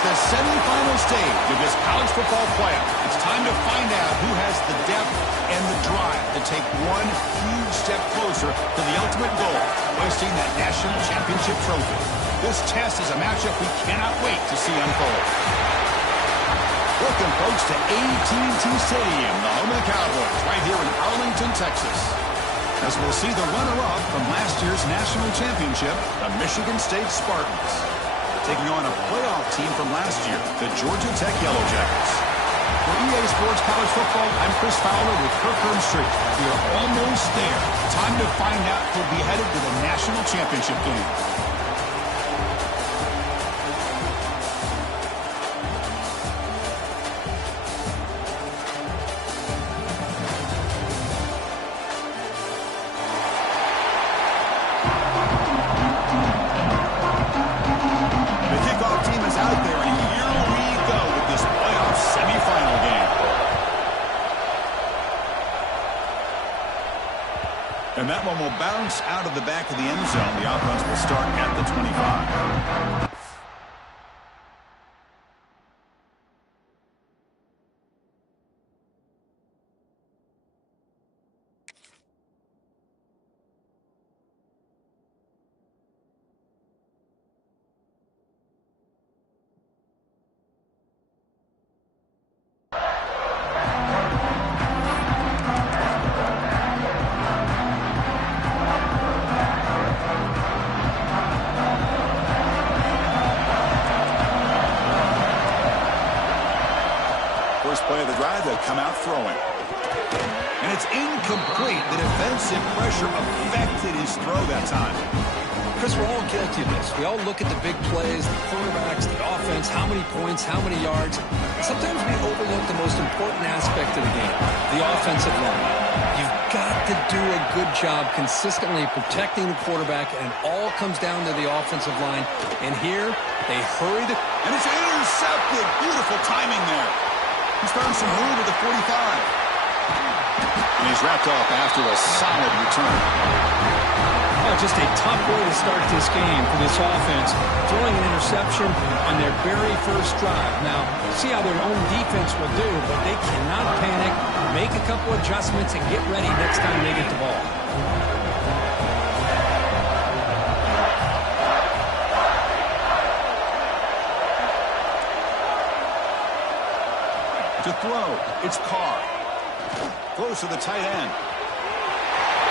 The semifinal stage of this college football playoff. It's time to find out who has the depth and the drive to take one huge step closer to the ultimate goal, hoisting that national championship trophy. This test is a matchup we cannot wait to see unfold. Welcome, folks, to AT&T Stadium, the home of the Cowboys, right here in Arlington, Texas. As we'll see the runner-up from last year's national championship, the Michigan State Spartans, taking on a playoff team from last year, the Georgia Tech Yellow Jackets. For EA Sports College Football, I'm Chris Fowler with Kirkland Street. We are almost there. Time to find out who'll be headed to the national championship game. And that one will bounce out of the back of the end zone. The offense will start at the 25. First play of the drive, they come out throwing. And it's incomplete. The defensive pressure affected his throw that time. Chris, we're all guilty of this. We all look at the big plays, the quarterbacks, the offense, how many points, how many yards. Sometimes we overlook the most important aspect of the game, the offensive line. You've got to do a good job consistently protecting the quarterback, and it all comes down to the offensive line. And here, they hurry the... And it's intercepted. Beautiful timing there. He's found some room at the 45. And he's wrapped up after a solid return. Oh, just a tough way to start this game for this offense. Throwing an interception on their very first drive. Now, see how their own defense will do, but they cannot panic, make a couple adjustments, and get ready next time they get the ball. To throw, it's Carr. Throws to the tight end.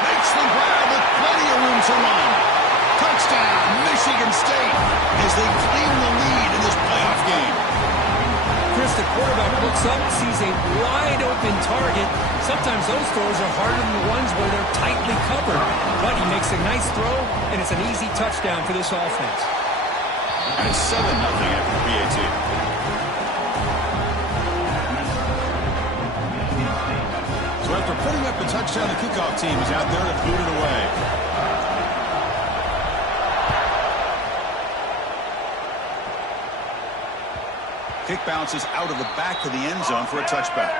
Makes the grab with plenty of room to run. Touchdown, Michigan State, as they claim the lead in this playoff game. Chris, the quarterback looks up, sees a wide-open target. Sometimes those throws are harder than the ones where they're tightly covered. But he makes a nice throw, and it's an easy touchdown for this offense. And it's 7-0 after the PAT. So after putting up the touchdown, the kickoff team is out there to boot it away. Kick bounces out of the back of the end zone for a touchback.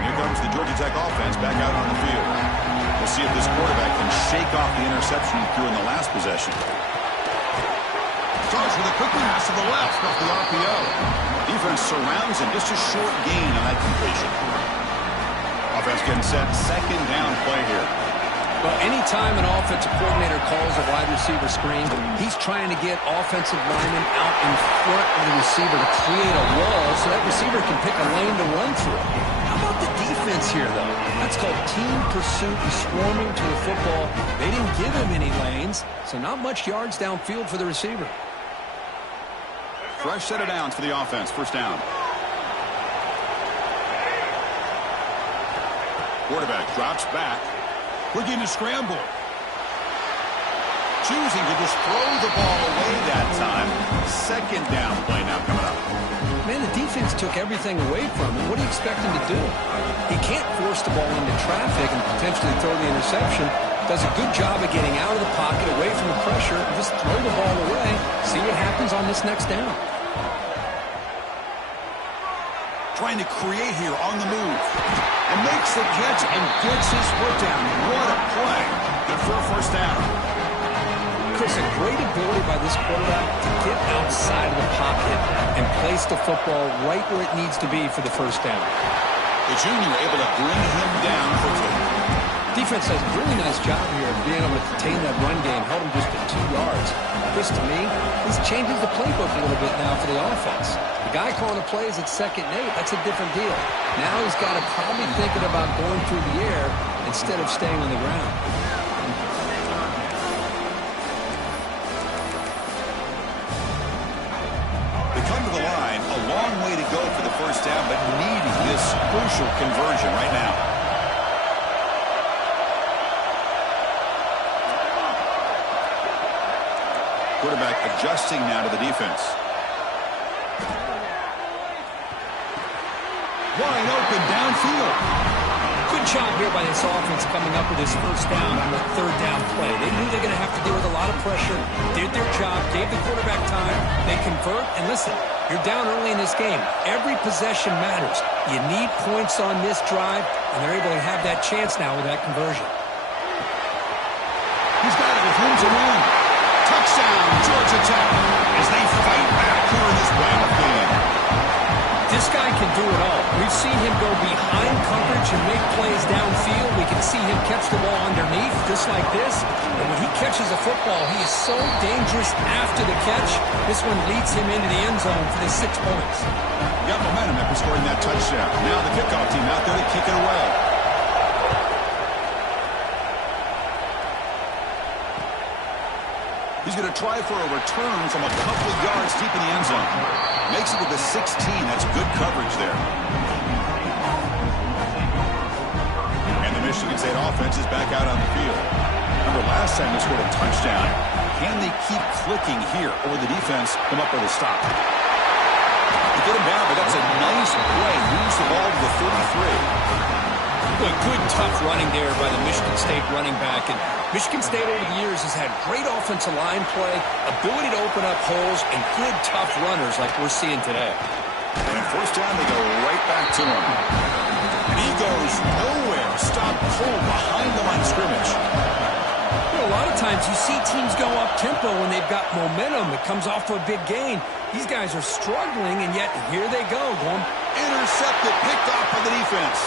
Here comes the Georgia Tech back out on the field. We'll see if this quarterback can shake off the interception he threw in the last possession. Starts with a quick pass to the left off the RPO. Defense surrounds him. Just a short gain on that completion. Offense getting set. Second down play here. Well, anytime an offensive coordinator calls a wide receiver screen, he's trying to get offensive linemen out in front of the receiver to create a wall so that receiver can pick a lane to run through. How about the defense here, though? That's called team pursuit and swarming to the football. They didn't give him any lanes, so not much yards downfield for the receiver. Fresh set of downs for the offense. First down. Quarterback drops back. Looking to scramble. Choosing to just throw the ball away that time. Second down play now coming up. Man, the defense took everything away from him. What do you expect him to do? He can't force the ball into traffic and potentially throw the interception. Does a good job of getting out of the pocket, away from the pressure, and just throw the ball away. See what happens on this next down. Trying to create here on the move. And makes the catch and gets his foot down. What a play. Good for a first down. Chris, a great ability by this quarterback to get outside of the pocket and place the football right where it needs to be for the first down. The junior able to bring him down quickly. Defense does a really nice job here of being able to contain that run game, held him just at 2 yards. Chris, to me, this changes the playbook a little bit now for the offense. The guy calling the plays at 2nd and 8, that's a different deal. Now he's got to probably thinking about going through the air instead of staying on the ground. They come to the line, a long way to go for the first down, but needing this crucial conversion right now. Quarterback adjusting now to the defense. Wide open downfield. Good job here by this offense coming up with this first down on the 3rd down play. They knew they were going to have to deal with a lot of pressure, did their job, gave the quarterback time, they convert, and listen, you're down early in this game. Every possession matters. You need points on this drive, and they're able to have that chance now with that conversion. He's got it with room to run. Touchdown, Georgia Tech, as they fight back here in this playoff game. This guy can do it all. We've seen him go behind coverage and make plays downfield. We can see him catch the ball underneath, just like this. And when he catches a football, he is so dangerous after the catch. This one leads him into the end zone for the 6 points. Got momentum after scoring that touchdown. Now the kickoff team out there to kick it away. He's going to try for a return from a couple of yards deep in the end zone. Makes it with the 16. That's good coverage there. And the Michigan State offense is back out on the field. Remember last time they scored a touchdown. Can they keep clicking here, or will the defense come up with a stop? They get him down, but that's a nice play. Moves the ball to the 33. Good, tough running there by the Michigan State running back. And Michigan State over the years has had great offensive line play, ability to open up holes, and good, tough runners like we're seeing today. And on first down, they go right back to him. And he goes nowhere. Stop cold behind the line of scrimmage. You know, a lot of times you see teams go up-tempo when they've got momentum. It comes off for a big gain. These guys are struggling, and yet here they go. Going intercepted, picked off by the defense.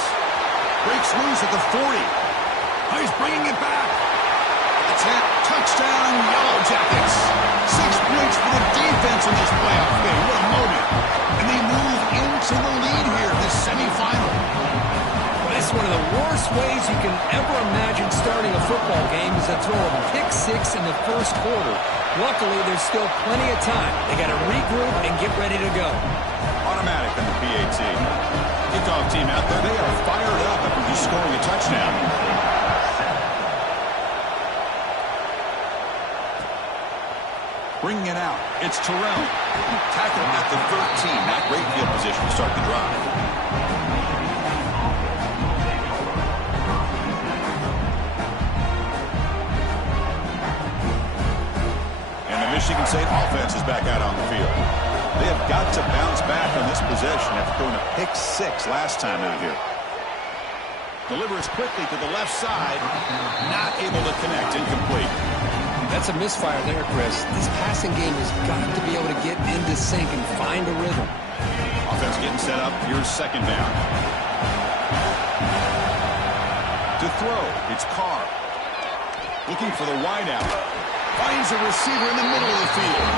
Breaks loose at the 40. Oh, he's bringing it back. The 10. Touchdown, Yellow Jackets. 6 points for the defense in this playoff game. What a moment. And they move into the lead here, this semifinal. Well, that's one of the worst ways you can ever imagine starting a football game is to throw a pick 6 in the first quarter. Luckily, there's still plenty of time. They got to regroup and get ready to go. Automatic on the PAT. Kickoff team out there. They are fired up after just scoring a touchdown. Bringing it out. It's Terrell. Tackled at the 13. Not great field position to start the drive. And the Michigan State offense is back out on the field. They have got to bounce back on this possession after throwing a pick 6 last time out here. Delivers quickly to the left side. Not able to connect. Incomplete. That's a misfire there, Chris. This passing game has got to be able to get into sync and find a rhythm. Offense getting set up. Here's second down. To throw, it's Carr. Looking for the wideout. Finds a receiver in the middle of the field.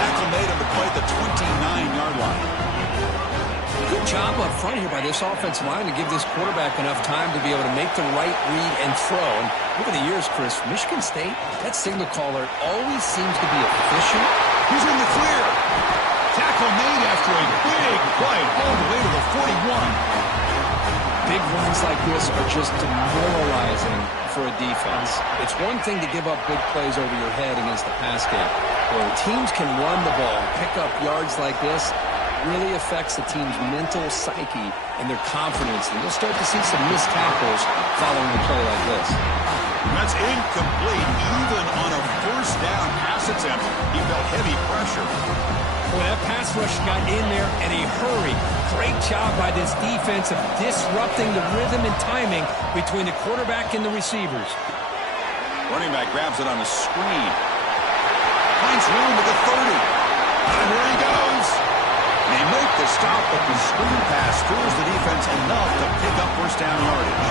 Tackle made on the play at the 29-yard line. Good job up front here by this offensive line to give this quarterback enough time to be able to make the right read and throw. And over the years, Chris, Michigan State, that signal caller always seems to be efficient. He's in the clear. Tackle made after a big play all the way to the 41. Big runs like this are just demoralizing for a defense. It's one thing to give up big plays over your head against the pass game. When teams can run the ball, pick up yards like this, really affects the team's mental psyche and their confidence. And you'll start to see some missed tackles following a play like this. That's incomplete. Even on a first down pass attempt, he felt heavy pressure. Boy, that pass rush got in there in a hurry. Great job by this defense of disrupting the rhythm and timing between the quarterback and the receivers. Running back grabs it on a screen. Finds room at the 30. And here he goes. They make the stop, but the screen pass fools the defense enough to pick up first down yardage.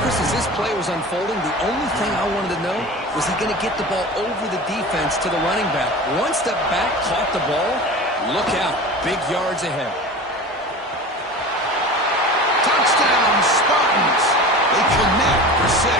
Chris, as this play was unfolding, the only thing I wanted to know was he going to get the ball over the defense to the running back. One step back, caught the ball. Look out. Big yards ahead. Touchdown, Spartans. They connect for 6.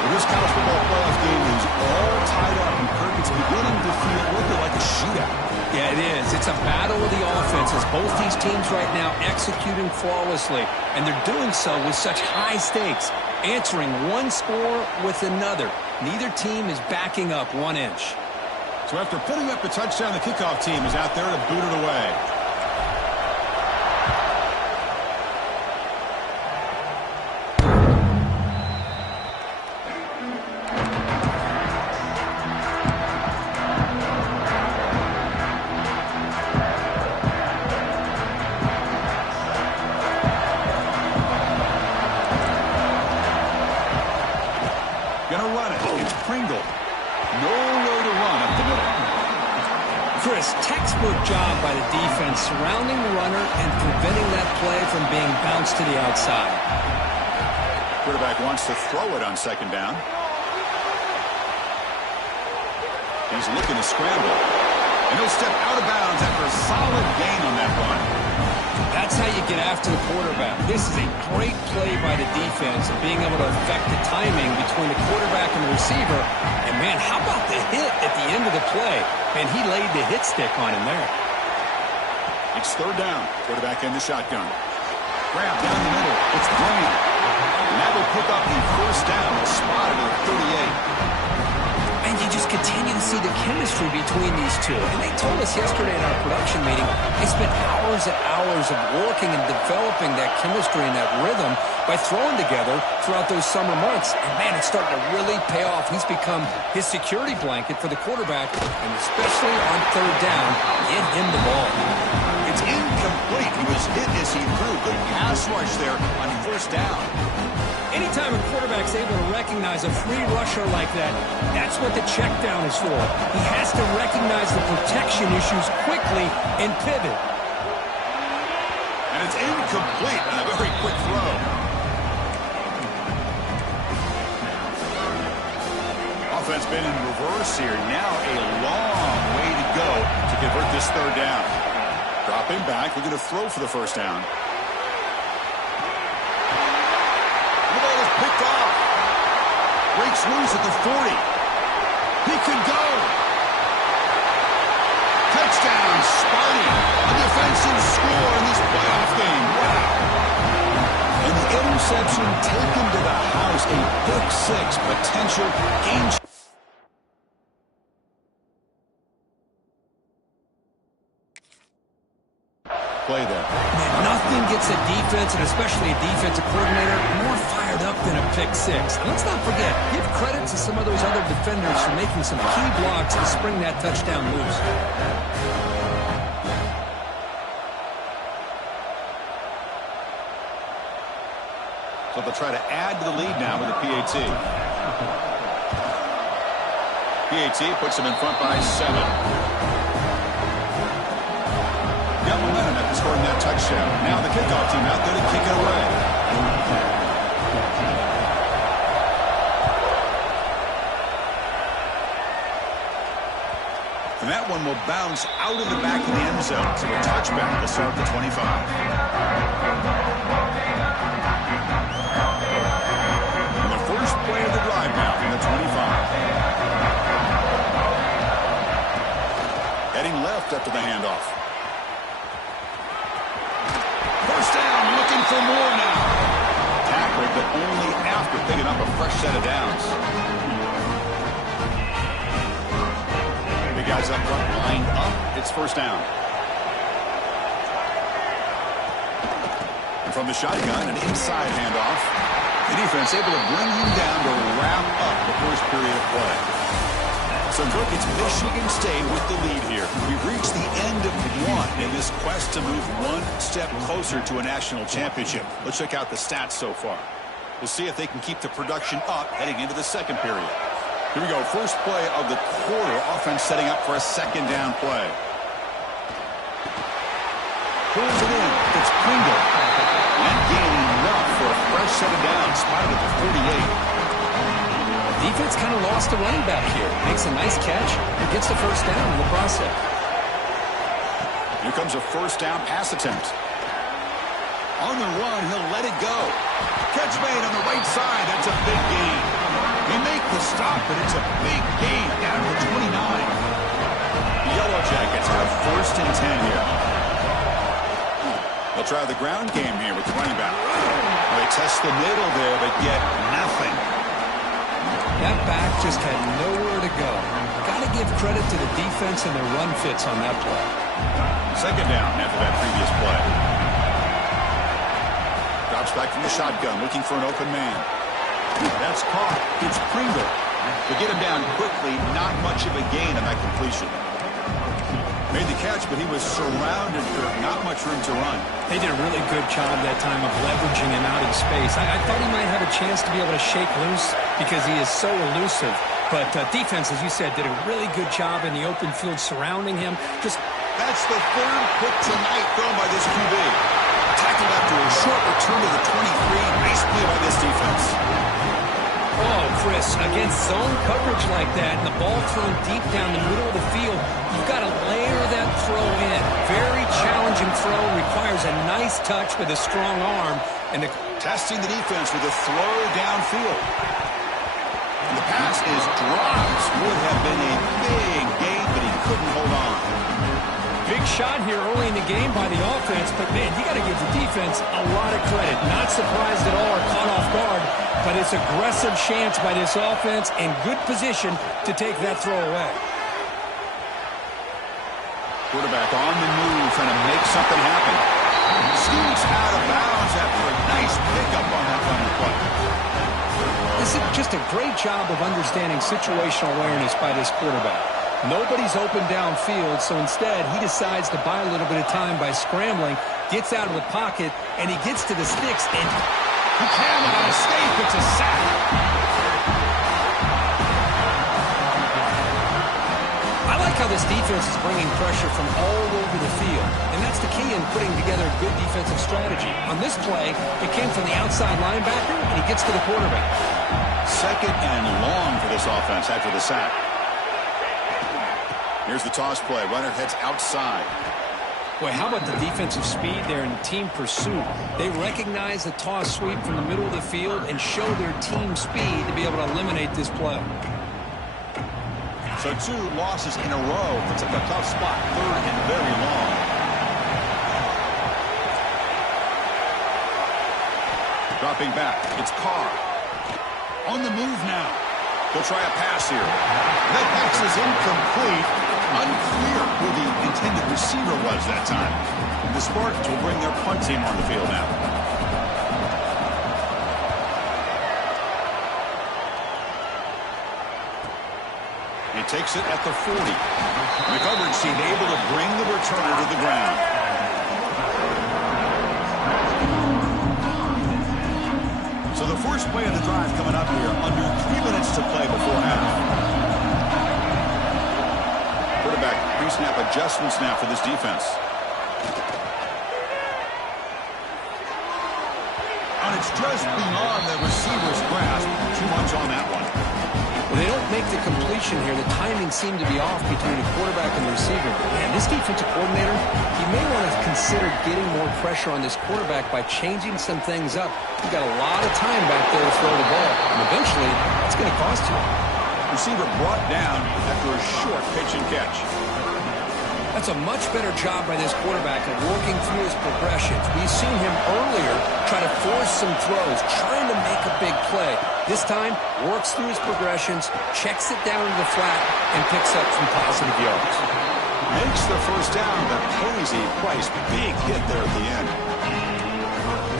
Well, this college football playoff game is all tied up, and Kirk, it's beginning to feel a little bit like a shootout. Yeah, it is. It's a battle of the offenses. Both these teams right now executing flawlessly, and they're doing so with such high stakes, answering one score with another. Neither team is backing up 1 inch. So after putting up the touchdown, the kickoff team is out there to boot it away. Textbook job by the defense surrounding the runner and preventing that play from being bounced to the outside. Quarterback wants to throw it on second down. He's looking to scramble. And he'll step out of bounds after a solid gain on that run. That's how you get after the quarterback. This is a great play by the defense and being able to affect the timing between the quarterback and the receiver. And, man, how about the hit at the end of the play? And he laid the hit stick on him there. It's third down. Quarterback in the shotgun. Grab down the middle. It's Graham. And that will pick up the first down. Spotted at 38. And you just continue to see the chemistry between these two. And they told us yesterday in our production meeting, they spent hours and hours of working and developing that chemistry and that rhythm by throwing together throughout those summer months. And, man, it's starting to really pay off. He's become his security blanket for the quarterback, and especially on third down, get him the ball. It's incomplete. He was hit as he threw. Good pass rush there on first down. Anytime a quarterback's able to recognize a free rusher like that, that's what the check down is for. He has to recognize the protection issues quickly and pivot. And it's incomplete. A very quick throw. Offense been in reverse here. Now a long way to go to convert this third down. Dropping back, looking to throw for the first down. Picked off. Breaks loose at the 40. He could go. Touchdown, Sparty. A defensive score in this playoff game. Wow. And the interception taken to the house. A pick 6 potential game changer. Play there. Man, nothing gets a defense, and especially a defensive coordinator, more fired up than a pick 6. And let's not forget, give credit to some of those other defenders for making some key blocks to spring that touchdown loose. So they'll try to add to the lead now with a PAT. PAT puts them in front by 7. Got momentum after scoring that touchdown. Now the kickoff team out there to kick it away. And that one will bounce out of the back of the end zone. So a touchback will start at the 25. And the first play of the drive now from the 25. Heading left after the handoff. First down, looking for more now. Tackled, but only after picking up a fresh set of downs. The guys up front lined up. It's first down. And from the shotgun, an inside handoff. The defense able to bring him down to wrap up the first period of play. So, Brooke, it's Michigan State with the lead here. We've reached the end of one in this quest to move one step closer to a national championship. Let's check out the stats so far. We'll see if they can keep the production up heading into the second period. Here we go. First play of the quarter. Offense setting up for a second down play. Pulls it in. It's Pringle. And gaining enough for a fresh set of downs. Spotted at the 38. Defense kind of lost the running back here. Makes a nice catch and gets the first down in the process. Here comes a first down pass attempt. On the run, he'll let it go. Catch made on the right side. That's a big gain. They make the stop, but it's a big gain down to 29. The Yellow Jackets have first and 10 here. They'll try the ground game here with the running back. They test the middle there, but get nothing. That back just had nowhere to go. Got to give credit to the defense and their run fits on that play. Second down after that previous play. Drops back from the shotgun, looking for an open man. That's caught. It's Pringle. To get him down quickly, not much of a gain on that completion. Made the catch, but he was surrounded for not much room to run. They did a really good job that time of leveraging him out in space. I thought he might have a chance to be able to shake loose because he is so elusive. But defense, as you said, did a really good job in the open field surrounding him. That's the third pick tonight thrown by this QB. Tackled after a short return to the 23. Nice play by this defense. Oh, Chris, against zone coverage like that, and the ball thrown deep down the middle of the field, you've got to layer that throw in. Very challenging throw, requires a nice touch with a strong arm. And testing the defense with a throw downfield. And the pass is dropped. Would have been a big gain, but he couldn't hold on. Big shot here early in the game by the offense, but, man, you got to give the defense a lot of credit. Not surprised at all or caught off guard, but it's aggressive chance by this offense in good position to take that throw away. Quarterback on the move, trying to make something happen. Scoots out of bounds after a nice pickup on that running play. This is just a great job of understanding situational awareness by this quarterback. Nobody's open downfield, so instead he decides to buy a little bit of time by scrambling, gets out of the pocket, and he gets to the sticks, and he can without a mistake. It's a sack. I like how this defense is bringing pressure from all over the field, and that's the key in putting together a good defensive strategy. On this play, it came from the outside linebacker, and he gets to the quarterback. Second and long for this offense after the sack. Here's the toss play. Runner heads outside. Boy, how about the defensive speed there in team pursuit? They recognize the toss sweep from the middle of the field and show their team speed to be able to eliminate this play. So 2 losses in a row. Puts up a tough spot. Third and very long. Dropping back. It's Carr. On the move now. They'll try a pass here. That pass is incomplete. Unclear who the intended receiver was that time. And the Spartans will bring their punt team on the field now. He takes it at the 40. And the coverage team able to bring the returner to the ground. So the first play of the drive coming up here, under 3 minutes to play before half. Quarterback pre-snap adjustments now for this defense. And it's just beyond the receiver's grasp. Too much on that one. When they don't make the completion here, the timing seemed to be off between the quarterback and the receiver. Man, this defensive coordinator, he may want to consider getting more pressure on this quarterback by changing some things up. You've got a lot of time back there to throw the ball, and eventually, it's going to cost you. Receiver brought down after a short pitch and catch. That's a much better job by this quarterback of working through his progressions. We've seen him earlier try to force some throws, trying to make a big play. This time, works through his progressions, checks it down to the flat, and picks up some positive yards. Makes the first down, but pays a price. Big hit there at the end.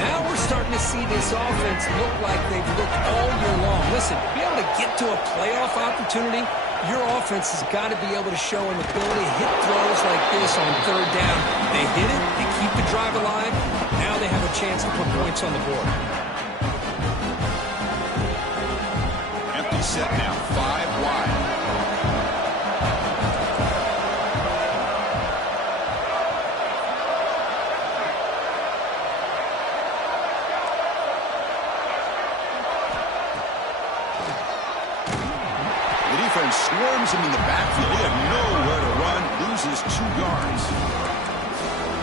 Now we're starting to see this offense look like they've looked all year long. Listen, to be able to get to a playoff opportunity, your offense has got to be able to show an ability to hit throws like this on third down. They hit it, they keep the drive alive. Now they have a chance to put points on the board. Empty set now, 5 wide. Swarms him in the backfield. He had nowhere to run. Loses 2 yards.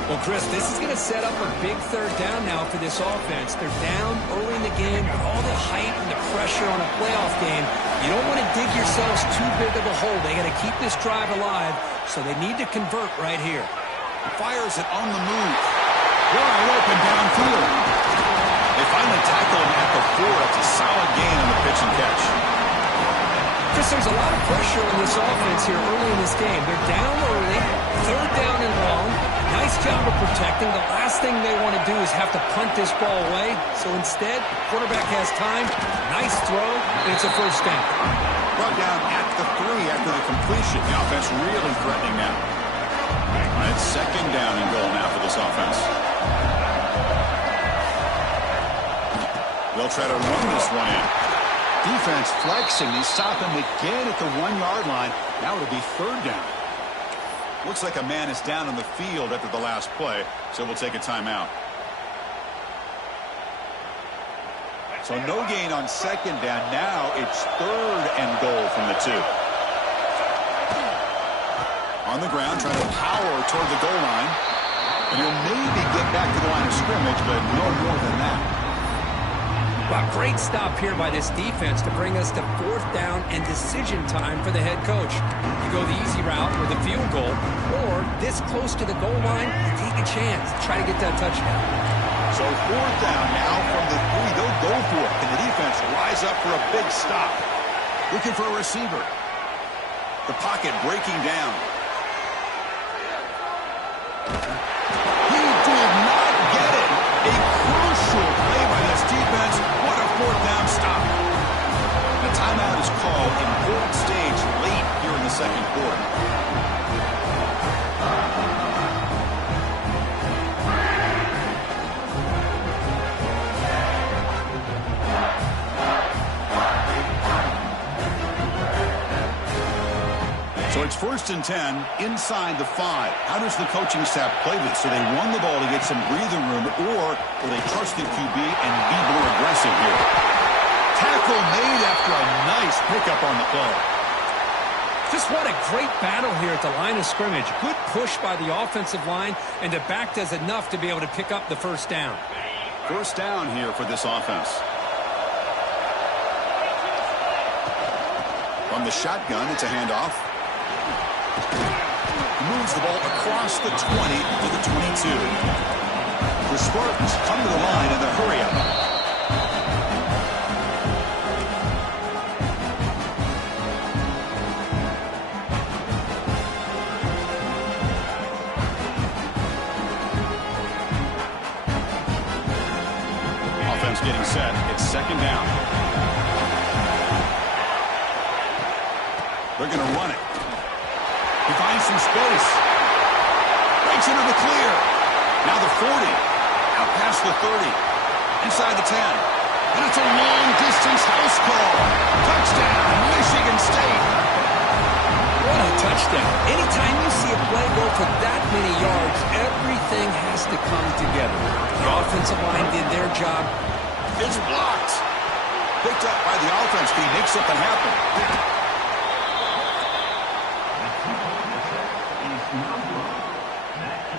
Well, Chris, this is going to set up a big third down now for this offense. They're down early in the game with all the hype and the pressure on a playoff game. You don't want to dig yourselves too big of a hole. They got to keep this drive alive, so they need to convert right here. Fires it on the move. Wide open downfield. They finally tackle him at the 4. It's a solid gain on the pitch and catch. Chris, there's a lot of pressure on this offense here early in this game. They're down early, third down and long. Nice job of protecting. The last thing they want to do is have to punt this ball away. So instead, quarterback has time, nice throw, and it's a first down. Brought down at the 3 after the completion. The offense really threatening now. It's second down and goal now for this offense. They'll try to run this one in. Defense flexing. They stop him again at the 1-yard line. Now it'll be third down. Looks like a man is down on the field after the last play, so we'll take a timeout. So no gain on second down. Now it's third and goal from the 2. On the ground, trying to power toward the goal line. And he'll maybe get back to the line of scrimmage, but no more than that. Wow, great stop here by this defense to bring us to fourth down and decision time for the head coach. You go the easy route with a field goal, or this close to the goal line, you take a chance. Try to get that touchdown. So fourth down now from the 3. They'll go for it. Can the defense rise up for a big stop? Looking for a receiver. The pocket breaking down. He did not get it. A crucial play by this defense. What a fourth down stop. The timeout is called. Important stage late here in the second quarter. So it's 1st and 10 inside the 5. How does the coaching staff play this? So they run the ball to get some breathing room, or will they trust the QB and be more aggressive here? Tackle made after a nice pickup on the play. Just what a great battle here at the line of scrimmage. Good push by the offensive line, and the back does enough to be able to pick up the first down. First down here for this offense. From the shotgun, it's a handoff. Moves the ball across the 20 to the 22. The Spartans come to the line in the hurry-up. Offense getting set. It's second down. They're going to run it. He finds some space. Breaks into the clear. Now the 40. Out past the 30. Inside the 10. And it's a long-distance house call. Touchdown, Michigan State. What a touchdown. Anytime you see a play go for that many yards, everything has to come together. The offensive line did their job. It's blocked. Picked up by the offense. Can he make something happen?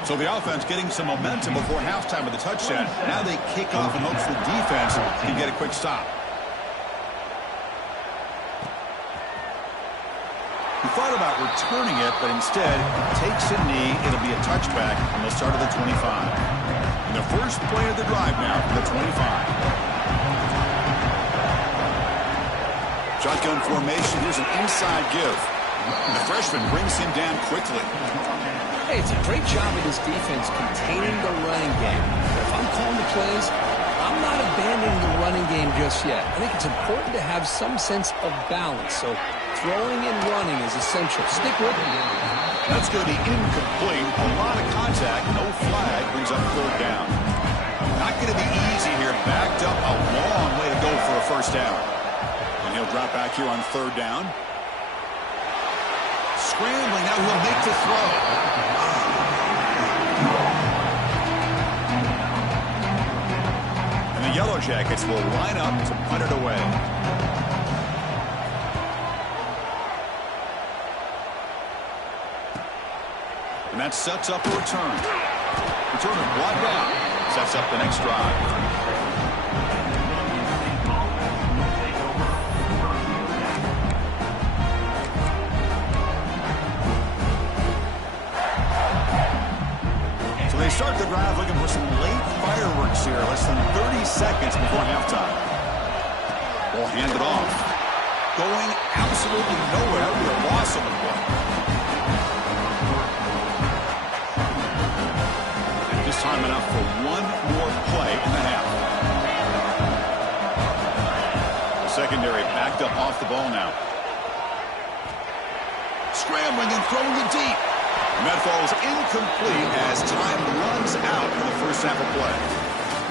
So the offense getting some momentum before halftime with the touchdown. Now they kick off in hopes the defense can get a quick stop. He thought about returning it, but instead takes a knee. It'll be a touchback, and they'll start at the 25. And the first play of the drive now for the 25. Shotgun formation. Here's an inside give. And the freshman brings him down quickly. Hey, it's a great job of this defense containing the running game. But if I'm calling the plays, I'm not abandoning the running game just yet. I think it's important to have some sense of balance. So throwing and running is essential. Stick with me. That's going to be incomplete. A lot of contact. No flag. Brings up third down. Not going to be easy here. Backed up a long way to go for a first down. And he'll drop back here on third down. Scrambling. Now he'll make the throw. And the Yellow Jackets will line up to punt it away. And that sets up a return. Return is brought down. Sets up the next drive. They start the drive looking for some late fireworks here. Less than 30 seconds before halftime. Ball handed off. Going absolutely nowhere. That would be a loss on the play. And just time enough for one more play in the half. The secondary backed up off the ball now. Scrambling and throwing it deep. And that falls incomplete as time runs out in the first half of play.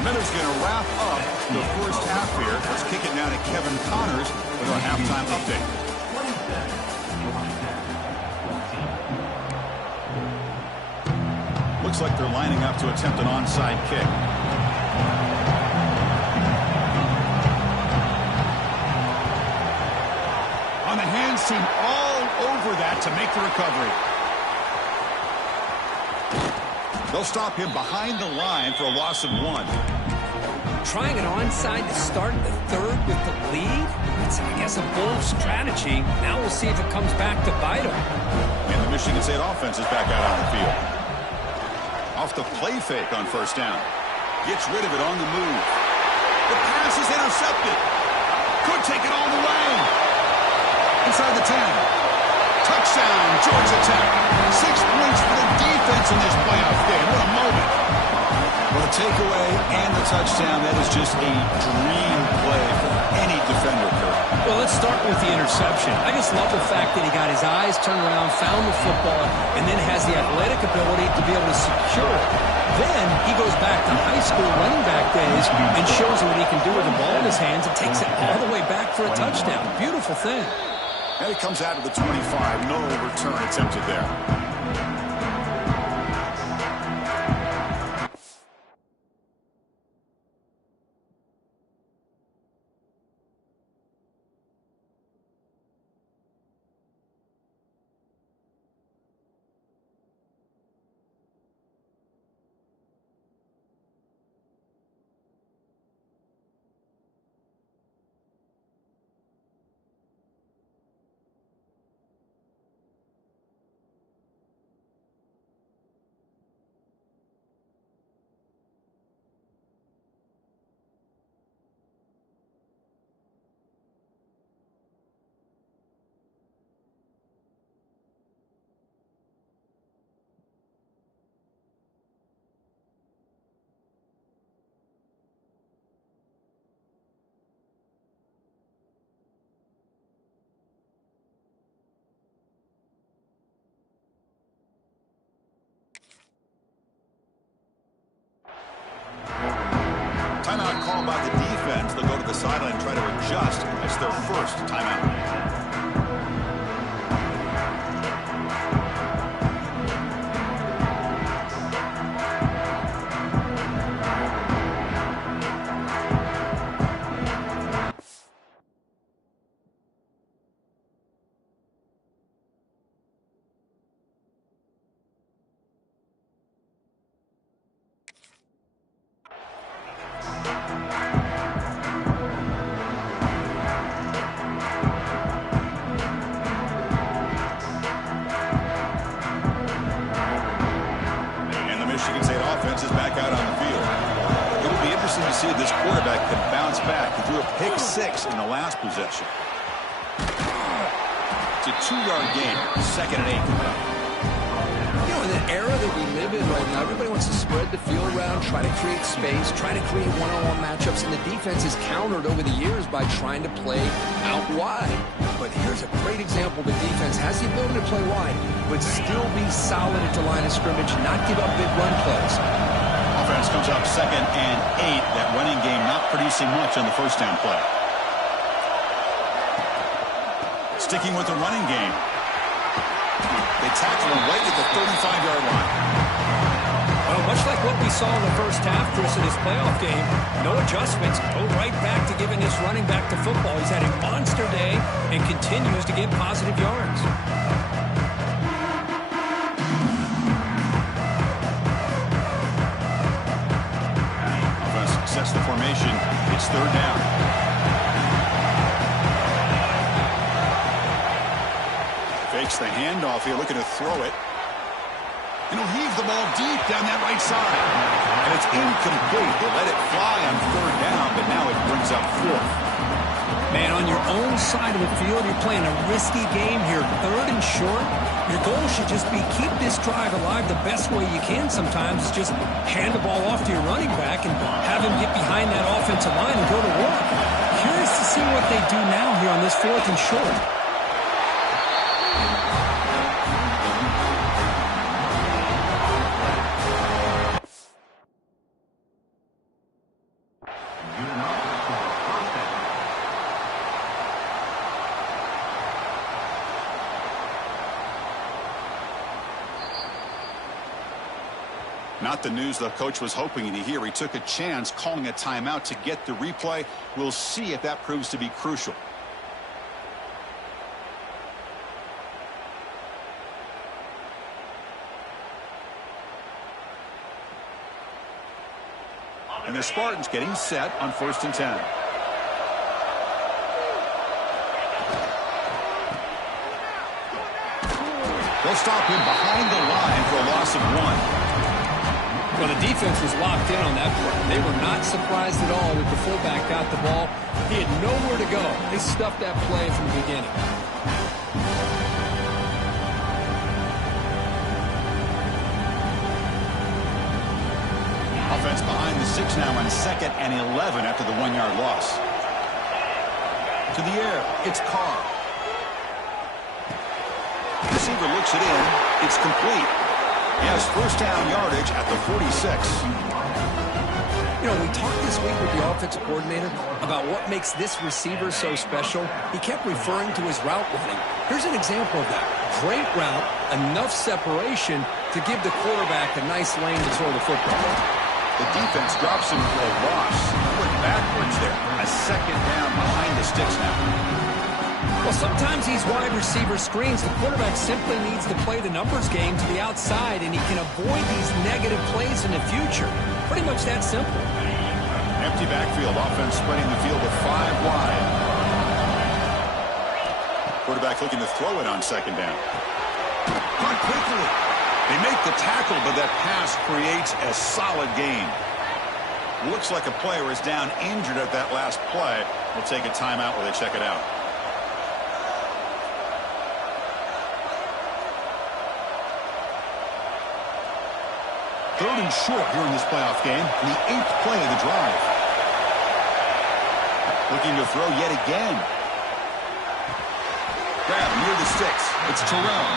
Miller's going to wrap up the first half here. Let's kick it now to Kevin Connors with our halftime update. Looks like they're lining up to attempt an onside kick. On the hands team all over that to make the recovery. They'll stop him behind the line for a loss of 1. Trying an onside to start the third with the lead? It's, I guess, a bold strategy. Now we'll see if it comes back to bite him. And the Michigan State offense is back out on the field. Off the play fake on first down. Gets rid of it on the move. The pass is intercepted. Could take it all the way. Inside the 10. Touchdown, Georgia Tech. 6 points for the defense in this playoff game. What a moment. Well, the takeaway and the touchdown, that is just a dream play for any defender, Kurt. Well, let's start with the interception. I just love the fact that he got his eyes turned around, found the football, and then has the athletic ability to be able to secure it. Then he goes back to high school running back days and shows him what he can do with the ball in his hands and takes it all the way back for a touchdown. Beautiful thing. And he comes out of the 25. No return attempted there. Timeout call by the defense. They'll go to the sideline and try to adjust. It's their first timeout. Michigan State offense is back out on the field. It will be interesting to see if this quarterback can bounce back. He threw a pick 6 in the last possession. It's a 2-yard gain, 2nd and 8. You know, in the era that we live in right now, everybody wants to spread the field around, try to create space, try to create one-on-one matchups, and the defense is countered over the years by trying to play out wide. But here's a great example. The defense has the ability to play wide, but still be solid at the line of scrimmage, not give up big run plays. Offense comes up 2nd and 8. That running game not producing much on the first down play. Sticking with the running game. They tackle him right at the 35-yard line. Well, much like what we saw in the first half, Chris, in this playoff game, no adjustments. Go right back to giving this running back to football. He's had a monster day and continues to get positive yards. Offense sets the formation. It's 3rd down. Fakes the handoff here, looking to throw it. And he'll heave the ball deep down that right side. And it's incomplete. They let it fly on 3rd down, but now it brings up 4th. Man, on your own side of the field, you're playing a risky game here. 3rd and short. Your goal should just be keep this drive alive the best way you can sometimes. Is just hand the ball off to your running back and have him get behind that offensive line and go to work. Curious to see what they do now here on this 4th and short. Not the news the coach was hoping to hear. He took a chance calling a timeout to get the replay. We'll see if that proves to be crucial. And the Spartans getting set on 1st and 10. They'll stop him behind the line for a loss of 1. Well, the defense was locked in on that play. They were not surprised at all with the fullback got the ball. He had nowhere to go. They stuffed that play from the beginning. Offense behind the 6 now on 2nd and 11 after the 1-yard loss. To the air, it's Carr. Receiver looks it in. It's complete. He has 1st down yardage at the 46. You know, we talked this week with the offensive coordinator about what makes this receiver so special. He kept referring to his route running. Here's an example of that. Great route, enough separation to give the quarterback a nice lane to throw the football. The defense drops him for a loss. He went backwards there. A 2nd down behind the sticks now. Well, sometimes these wide receiver screens, the quarterback simply needs to play the numbers game to the outside, and he can avoid these negative plays in the future. Pretty much that simple. Empty backfield. Offense spreading the field with 5 wide. Quarterback looking to throw it on 2nd down. Caught quickly. They make the tackle, but that pass creates a solid gain. Looks like a player is down injured at that last play. We'll take a timeout while they check it out. Third and short here in this playoff game, the 8th play of the drive. Looking to throw yet again. Grab near the sticks. It's Terrell.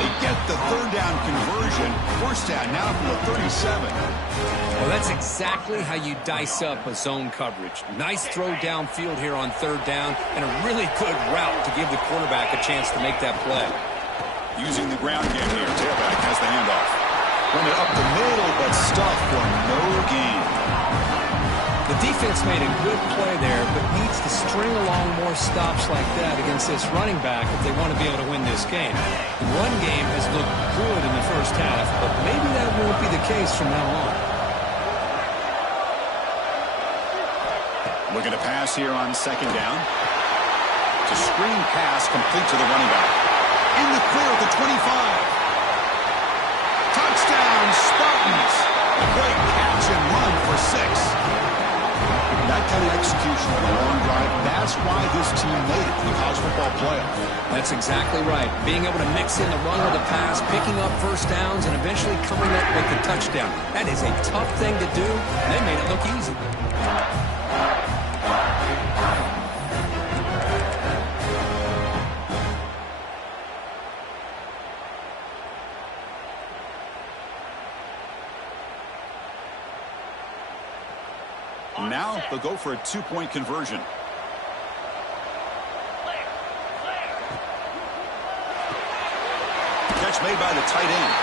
They get the 3rd down conversion. 1st touchdown now from the 37. Well, that's exactly how you dice up a zone coverage. Nice throw downfield here on third down, and a really good route to give the quarterback a chance to make that play. Using the ground game here. Tailback has the handoff. Run it up the middle, but stuffed for no gain. The defense made a good play there, but needs to string along more stops like that against this running back if they want to be able to win this game. The run game has looked good in the first half, but maybe that won't be the case from now on. Looking to pass here on second down. It's a screen pass complete to the running back. In the clear at the 25. Touchdown, Spartans. A great catch and run for 6. That kind of execution on a long drive, that's why this team made it to the college football playoff. That's exactly right. Being able to mix in the run with the pass, picking up first downs, and eventually coming up with the touchdown. That is a tough thing to do, and they made it look easy. Now they'll go for a 2-point conversion. Catch made by the tight end.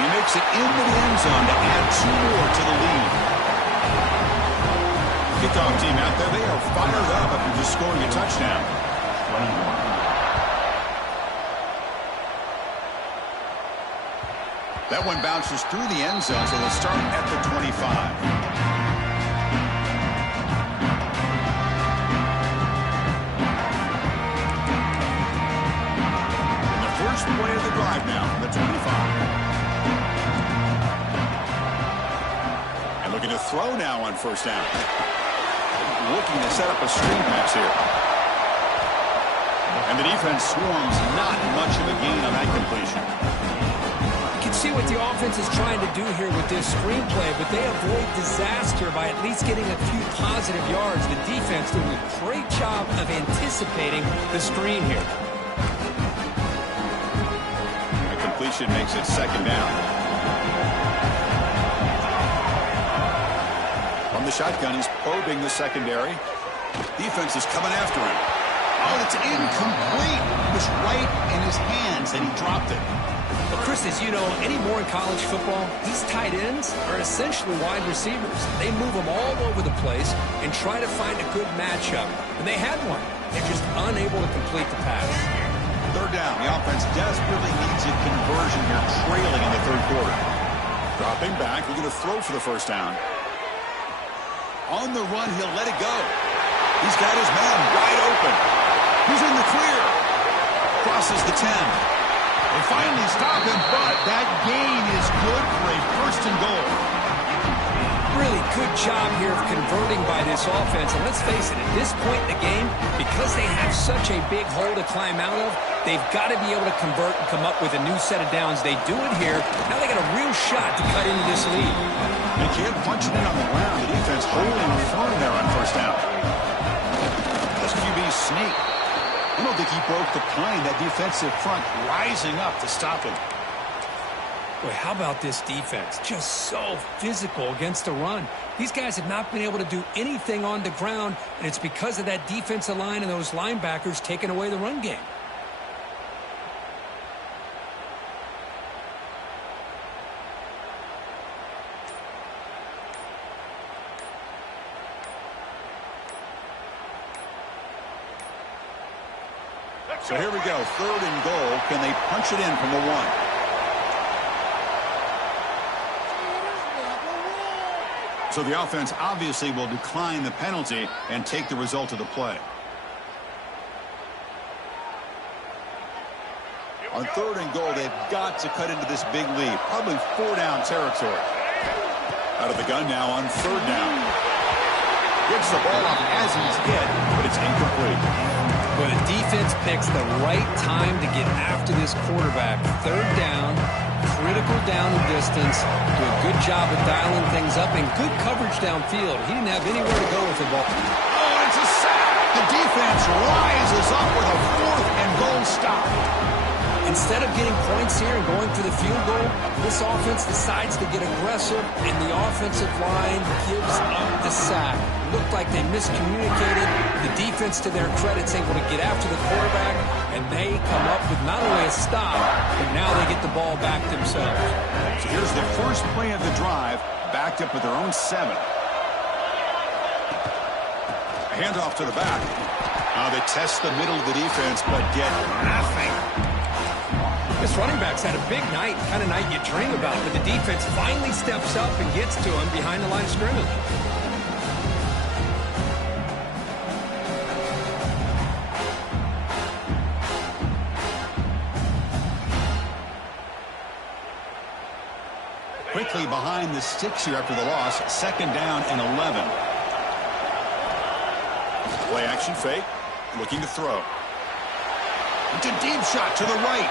He makes it into the end zone to add 2 more to the lead. Kickoff team out there, they are fired up after just scoring a touchdown. That one bounces through the end zone, so they'll start at the 25. Play of the drive now from the 25. And looking to throw now on first down. Looking to set up a screen pass here. And the defense swarms, not much of a gain on that completion. You can see what the offense is trying to do here with this screenplay, but they avoid disaster by at least getting a few positive yards. The defense doing a great job of anticipating the screen here. Makes it second down. From the shotgun, he's probing the secondary. Defense is coming after him. Oh, it's incomplete. It was right in his hands, and he dropped it. Well, Chris, as you know, anymore in college football, these tight ends are essentially wide receivers. They move them all over the place and try to find a good matchup. And they had one. They're just unable to complete the pass. Third down. The offense desperately needs a conversion here, trailing in the third quarter. Dropping back. We're going to throw for the first down. On the run, he'll let it go. He's got his man wide open. He's in the clear. Crosses the 10. They finally stop him, but that gain is good for a first and goal. Really good job here of converting by this offense. And let's face it, at this point in the game, because they have such a big hole to climb out of, they've got to be able to convert and come up with a new set of downs. They do it here. Now they got a real shot to cut into this lead. They can't punch it in on the ground. The defense holding firm there on first down. This QB sneak. I don't think he broke the plane. That defensive front rising up to stop him. Boy, how about this defense? Just so physical against the run. These guys have not been able to do anything on the ground, and it's because of that defensive line and those linebackers taking away the run game. So here we go, third and goal. Can they punch it in from the 1? So the offense obviously will decline the penalty and take the result of the play. On third and goal, they've got to cut into this big lead. Probably 4-down territory. Out of the gun now on third down. Gets the ball off as he's hit, but it's incomplete. But the defense picks the right time to get after this quarterback. Third down, critical down and distance. Do a good job of dialing things up and good coverage downfield. He didn't have anywhere to go with the ball. Oh, it's a sack. The defense rises up with a 4th and goal stop. Instead of getting points here and going for the field goal, this offense decides to get aggressive, and the offensive line gives up the sack. Looked like they miscommunicated. The defense, to their credit, is able to get after the quarterback, and they come up with not only a stop, but now they get the ball back themselves. So here's the first play of the drive, backed up at their own 7. A handoff to the back. They test the middle of the defense, but get nothing. This running back's had a big night, kind of night you dream about, but the defense finally steps up and gets to him behind the line of scrimmage. Quickly behind the sticks here after the loss. 2nd down and 11. Play action fake. Looking to throw. It's a deep shot to the right.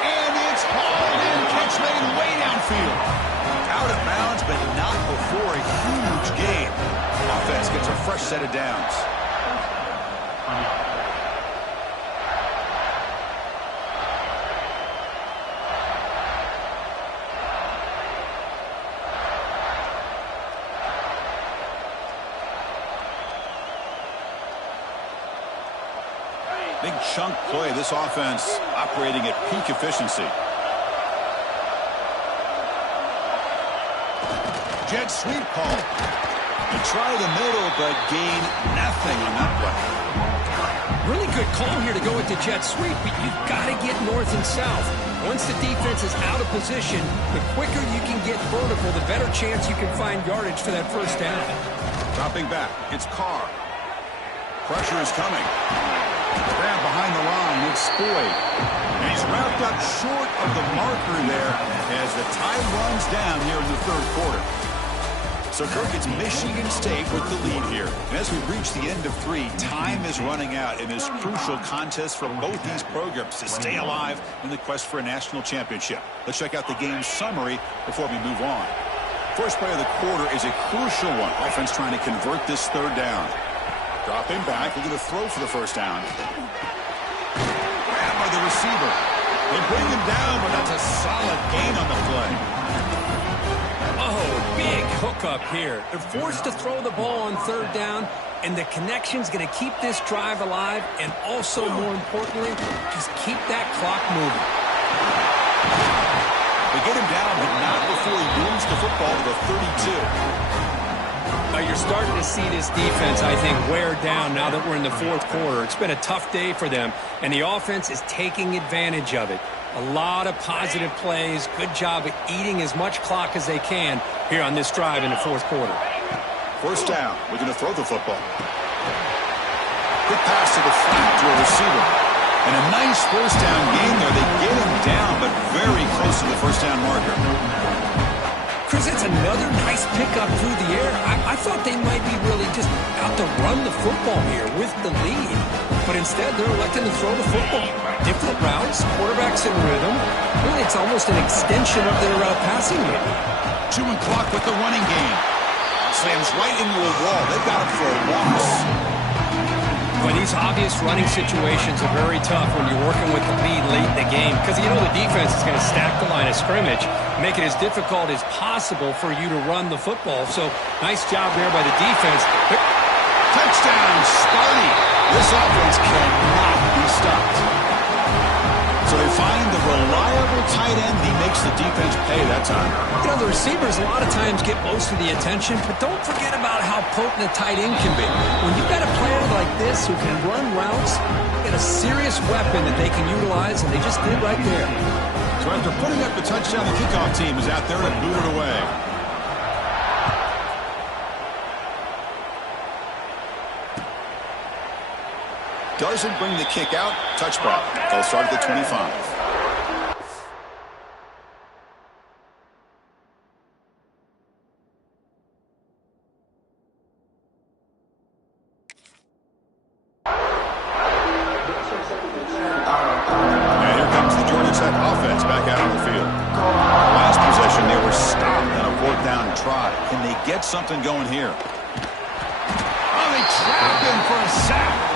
And it's hauled in. Catch made way downfield. Out of bounds, but not before a huge gain. Offense gets a fresh set of downs. Big chunk play. This offense operating at peak efficiency. Jet sweep call. They try the middle, but gain nothing on that play. Really good call here to go with the jet sweep, but you've got to get north and south. Once the defense is out of position, the quicker you can get vertical, the better chance you can find yardage for that first down. Dropping back. It's Carr. Pressure is coming. Grab behind the line. It's Boyd. And he's wrapped up short of the marker there as the tide runs down here in the 3rd quarter. So, Kirk, it's Michigan State with the lead here. And as we reach the end of 3, time is running out in this crucial contest for both these programs to stay alive in the quest for a national championship. Let's check out the game summary before we move on. First play of the quarter is a crucial one. Offense trying to convert this 3rd down. Dropping back, looking to throw for the first down. Grab by the receiver. They bring him down, but that's a solid gain on the play. Oh, big hookup here. They're forced to throw the ball on 3rd down, and the connection's going to keep this drive alive, and also, more importantly, just keep that clock moving. They get him down, but not before he moves the football to the 32. Now you're starting to see this defense, I think, wear down now that we're in the 4th quarter. It's been a tough day for them, and the offense is taking advantage of it. A lot of positive plays. Good job of eating as much clock as they can here on this drive in the 4th quarter. First down. We're going to throw the football. Quick pass to the flat to a receiver. And a nice first down gain there. They get him down, but very close to the first down marker. Chris, that's another nice pickup through the air. I thought they might be really just out to run the football here with the lead. But instead, they're electing to throw the football. Different routes, quarterbacks in rhythm. Really, it's almost an extension of their passing game. Chewing clock with the running game. Slams right into a wall. They've got him for a loss. But these obvious running situations are very tough when you're working with the lead late in the game because you know the defense is going to stack the line of scrimmage, make it as difficult as possible for you to run the football. So nice job there by the defense. Touchdown, Sparty. This offense cannot be stopped. So they find the reliable tight end. He makes the defense pay that time. You know, the receivers a lot of times get most of the attention, but don't forget about how potent a tight end can be. When you've got a player like this who can run routes, you get a serious weapon that they can utilize, and they just did right there. So after putting up the touchdown, the kickoff team is out there to boot it away. Doesn't bring the kick out. Touchback. They'll start at the 25. And here comes the Georgia Tech offense back out on the field. Last possession, they were stopped on a 4th down try. Can they get something going here? Oh, they trapped him for a sack.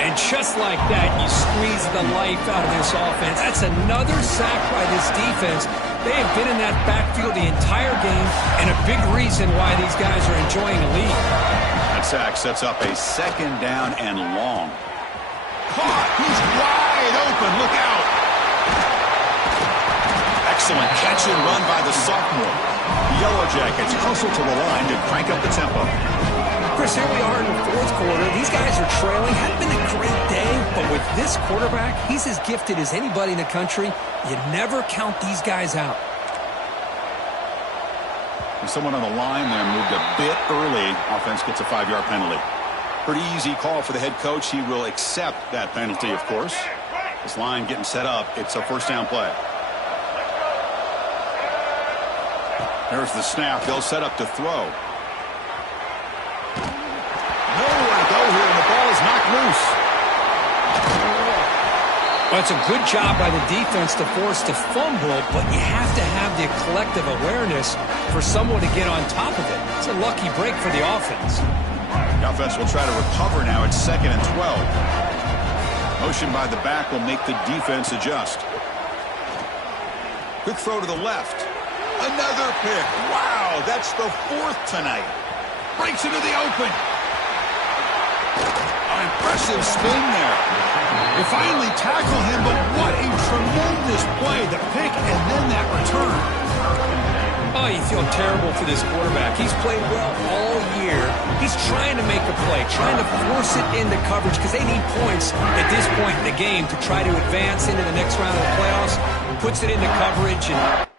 And just like that, you squeeze the life out of this offense. That's another sack by this defense. They have been in that backfield the entire game, and a big reason why these guys are enjoying the lead. That sack sets up a second down and long. Caught! He's wide open. Look out! Excellent catch and run by the sophomore. The Yellow Jackets hustle to the line to crank up the tempo. Chris, here we are in the fourth quarter. These guys are trailing. Hadn't been a great day, but with this quarterback, he's as gifted as anybody in the country. You never count these guys out. And someone on the line there moved a bit early. Offense gets a 5-yard penalty. Pretty easy call for the head coach. He will accept that penalty, of course. This line getting set up. It's a first down play. There's the snap. They'll set up to throw. Nowhere to go here, and the ball is knocked loose. Well, it's a good job by the defense to force the fumble, but you have to have the collective awareness for someone to get on top of it. It's a lucky break for the offense. The offense will try to recover now. It's 2nd and 12. Motion by the back will make the defense adjust. Quick throw to the left. Another pick. Wow, that's the 4th tonight. Breaks into the open. An impressive spin there. They finally tackle him, but what a tremendous play. The pick and then that return. Oh, you feel terrible for this quarterback. He's played well all year. He's trying to make a play, trying to force it into coverage because they need points at this point in the game to try to advance into the next round of the playoffs. Puts it into coverage and